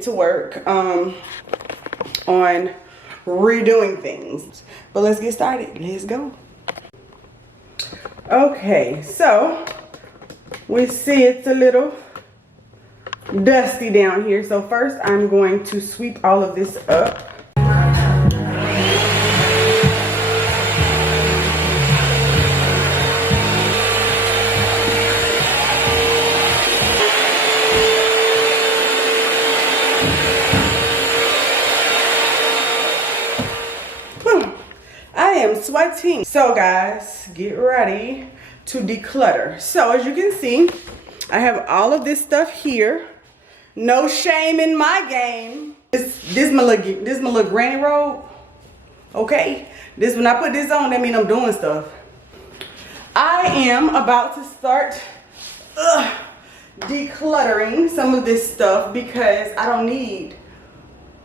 get to work on redoing things. But let's get started. Let's go. Okay, so we see it's a little dusty down here. So first I'm going to sweep all of this up. I am sweating. So guys, get ready to declutter. So as you can see, I have all of this stuff here. No shame in my game. This my little granny robe. Okay, this when I put this on, that means I'm doing stuff. I am about to start decluttering some of this stuff because I don't need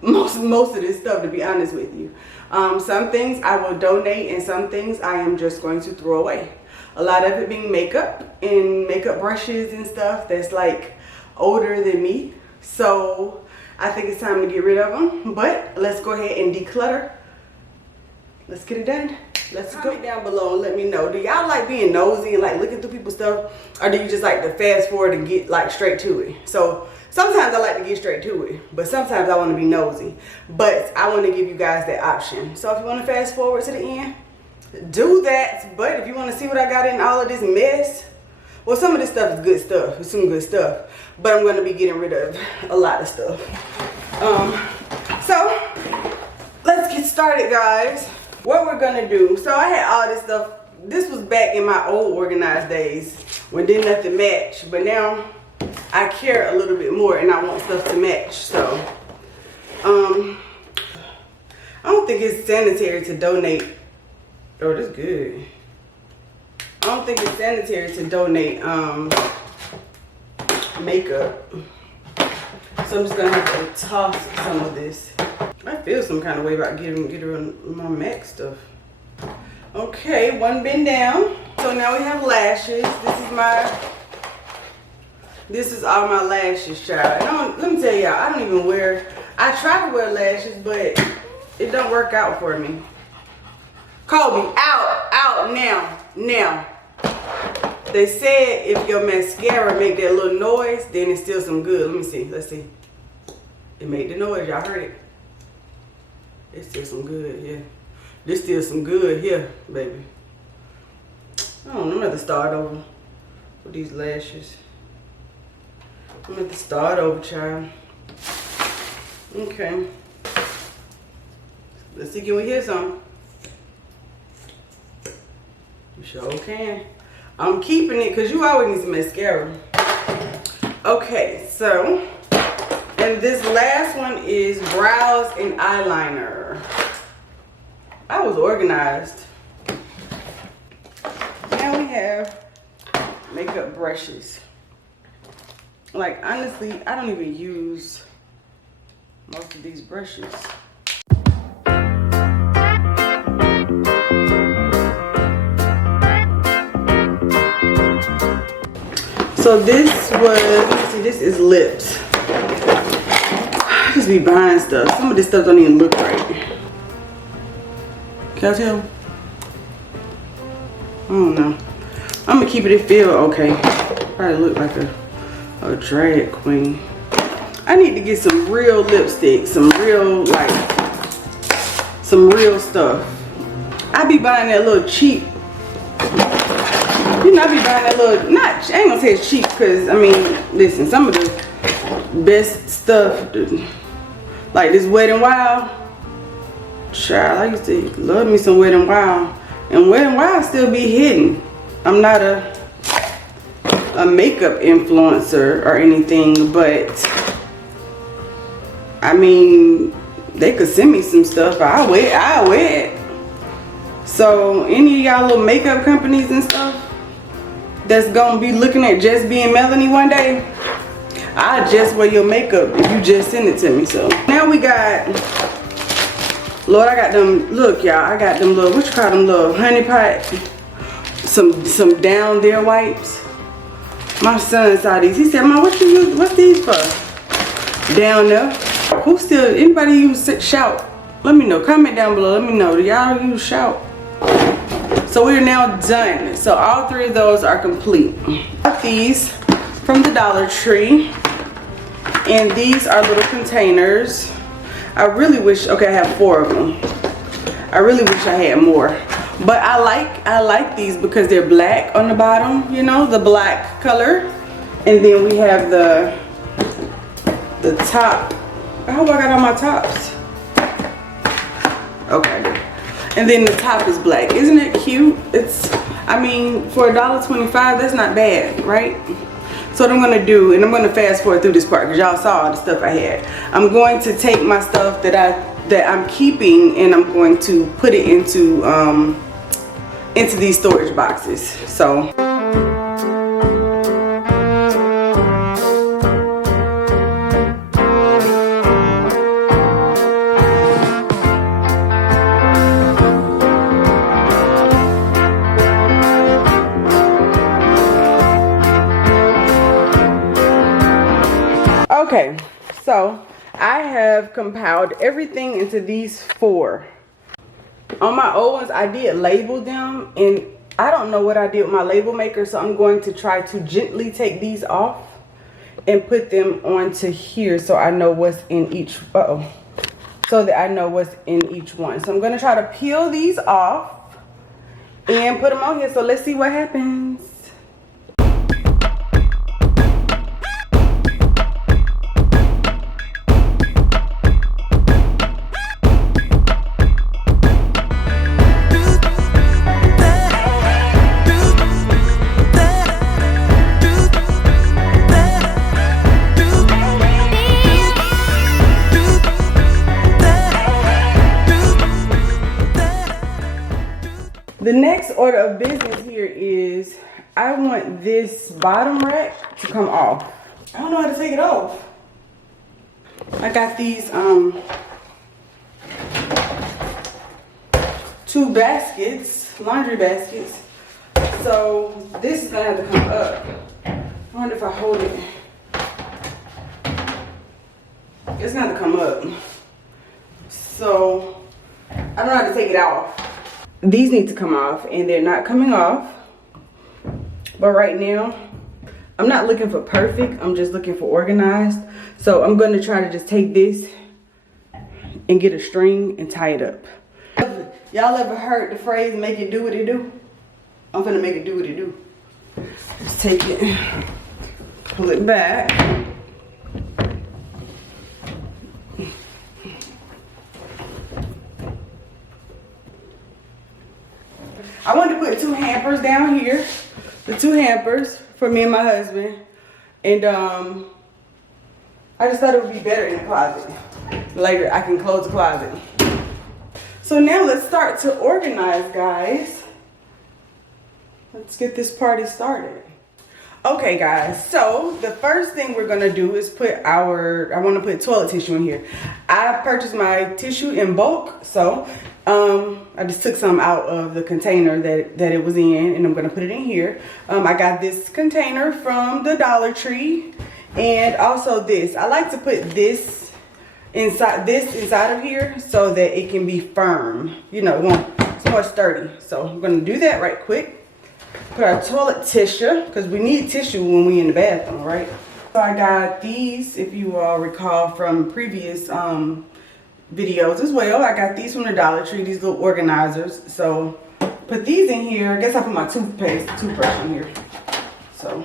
most of this stuff, to be honest with you. Some things I will donate and some things I am just going to throw away. A lot of it being makeup and makeup brushes and stuff that's like older than me. So I think it's time to get rid of them. But let's go ahead and declutter. Let's get it done. Let's go. Comment down below and let me know. Do y'all like being nosy and like looking through people's stuff? Or do you just like to fast forward and get like straight to it? So sometimes I like to get straight to it, but sometimes I want to be nosy. But I want to give you guys that option. So if you want to fast forward to the end, do that. But if you want to see what I got in all of this mess, well, some of this stuff is good stuff. It's some good stuff. But I'm going to be getting rid of a lot of stuff. So let's get started, guys. What we're going to do. So I had all this stuff. This was back in my old organized days when didn't nothing match. But now I care a little bit more and I want stuff to match. So I don't think it's sanitary to donate. Oh, this is good. I don't think it's sanitary to donate makeup. So I'm just gonna have to toss some of this. I feel some kind of way about getting rid of my MAC stuff. Okay, one bin down. So now we have lashes. This is all my lashes, child. And let me tell y'all, I don't even wear, I try to wear lashes, but it don't work out for me. Kobe, out now. They said if your mascara make that little noise, then it's still some good. Let me see, let's see. It made the noise, y'all heard it? It's still some good here. There's still some good here, baby. I don't know, I'm gonna have to start over with these lashes. I'm gonna have to start over, child. Okay. Let's see, can we hear some? You sure can. I'm keeping it because you always need some mascara. Okay, so, and this last one is brows and eyeliner. I was organized. Now we have makeup brushes. Like, honestly, I don't even use most of these brushes. So this was, let's see, this is lips. I just be buying stuff. Some of this stuff don't even look right. Can I tell? I don't know. I'm gonna keep it and feel okay. Probably look like a drag queen. I need to get some real lipstick, some real stuff. I be buying that little cheap. You know, I be buying that little, I ain't gonna say it's cheap, because, I mean, listen, some of the best stuff, like this Wet n Wild, child, I used to love me some Wet n Wild, and Wet n Wild still be hidden. I'm not a makeup influencer or anything, but, I mean, they could send me some stuff, I'll wear it. So, any of y'all little makeup companies and stuff, that's gonna be looking at just being Melanie one day, I just wear your makeup if you just send it to me. So now we got, Lord, I got them, look y'all, I got them little, what you call them, little honey pot, some down there wipes. My son saw these, he said, Mom, what you use, what's these for? Down there. Who still, anybody use Shout? Let me know, comment down below, let me know, do y'all use Shout? So we are now done. So all 3 of those are complete. Got these from the Dollar Tree. And these are little containers. I really wish, okay, I have 4 of them. I really wish I had more. But I like these because they're black on the bottom, you know, the black color. And then we have the top. I hope I got all my tops. Okay. And then the top is black. Isn't it cute? It's, I mean, for $1.25, that's not bad, right? So what I'm gonna do, and I'm gonna fast forward through this part because y'all saw all the stuff I had. I'm going to take my stuff that I'm keeping, and I'm going to put it into these storage boxes. So. Okay, so I have compiled everything into these 4. On my old ones, I did label them, and I don't know what I did with my label maker, so I'm going to try to gently take these off and put them onto here so I know what's in each, so that I know what's in each one. So I'm going to try to peel these off and put them on here, so let's see what happens. The next order of business here is I want this bottom rack to come off. I don't know how to take it off. I got these 2 baskets, laundry baskets. So this is gonna have to come up. I wonder if I hold it. It's gonna have to come up. So I don't know how to take it off. These need to come off, and they're not coming off. But right now, I'm not looking for perfect. I'm just looking for organized. So I'm going to try to just take this and get a string and tie it up. Y'all ever heard the phrase, make it do what it do? I'm gonna make it do what it do. Just take it, pull it back. I wanted to put 2 hampers down here. The 2 hampers for me and my husband. And I just thought it would be better in the closet. Later, I can close the closet. So now let's start to organize, guys. Let's get this party started. Okay, guys, so the first thing we're gonna do is put I wanna put toilet tissue in here. I purchased my tissue in bulk, so I just took some out of the container that it was in, and I'm gonna put it in here. I got this container from the Dollar Tree, and also this. I like to put this inside of here so that it can be firm. You know, it's more sturdy. So I'm gonna do that right quick. Put our toilet tissue, because we need tissue when we in the bathroom, right? So I got these, if you all recall from previous videos as well. I got these from the Dollar Tree, these little organizers. So put these in here. I guess I put my toothbrush in here. So.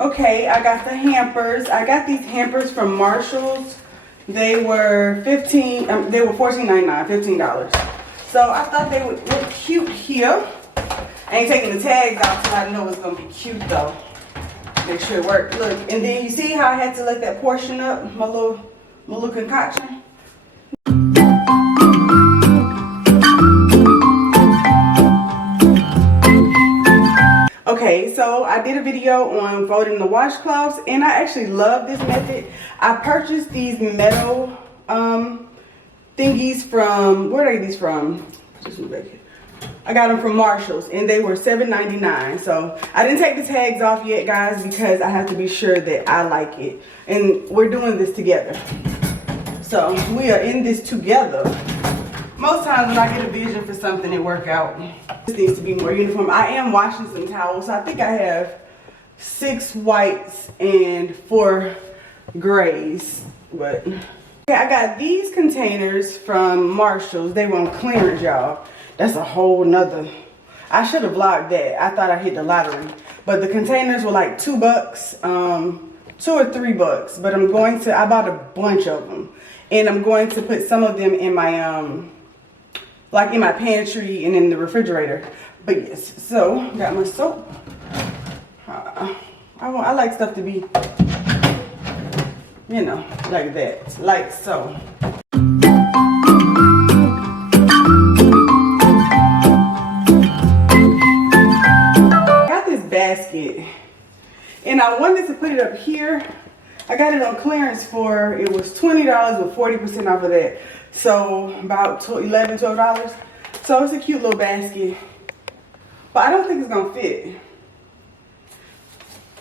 Okay, I got the hampers. I got these hampers from Marshall's. They were $14.99, $15. So I thought they would look cute here. I ain't taking the tags out till I know it's gonna be cute though. Make sure it works. Look, and then you see how I had to let that portion up, my little concoction. Okay, so I did a video on folding the washcloths, and I actually love this method. I purchased these metal thingies from, where are these from? I got them from Marshall's, and they were $7.99. So I didn't take the tags off yet, guys, because I have to be sure that I like it. And we're doing this together. So we are in this together. Most times when I get a vision for something, it works out. This needs to be more uniform. I am washing some towels. So I think I have 6 whites and 4 grays. But okay, I got these containers from Marshall's. They were on clearance, y'all. That's a whole nother. I should have vlogged that. I thought I hit the lottery. But the containers were like $2, $2 or $3. But I bought a bunch of them. And I'm going to put some of them in my like in my pantry and in the refrigerator. But yes, so got my soap. I like stuff to be, you know, like that, like so. Got this basket, and I wanted to put it up here. I got it on clearance it was $20 with 40% off of that. So about $11, $12. So it's a cute little basket. But I don't think it's gonna fit.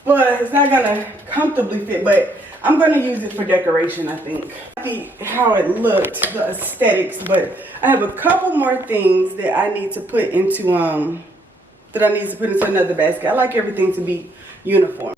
But it's not gonna comfortably fit, but I'm gonna use it for decoration, I think. How it looked, the aesthetics, but I have a couple more things that I need to put into another basket. I like everything to be uniform.